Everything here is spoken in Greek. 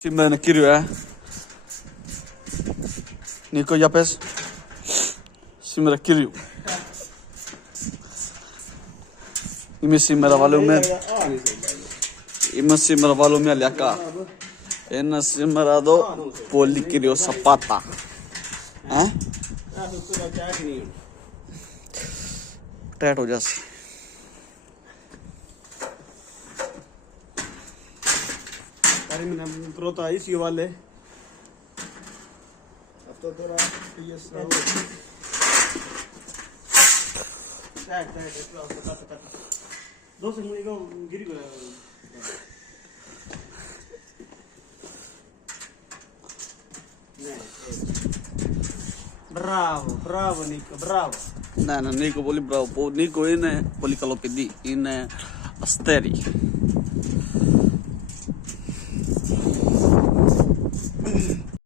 Σήμερα είναι κύριο, Νίκο, για πες. Σήμερα κύριο. Είμαι σήμερα βάλουμε αλιακά. Ένα σήμερα εδώ, πολύ κύριο σαπάτα. Τέρω, γεια σου. Περίμενε πρώτα ίσιο βάλε. Αυτό τώρα πήγε στραβό. Κάτω. Δώσε μου λίγο γρήγορα. Ναι, έτσι. Μπράβο Νίκο, μπράβο. Ναι, Νίκο, πολύ μπράβο. Ο Νίκο είναι πολύ καλό παιδί. Είναι αστέρι.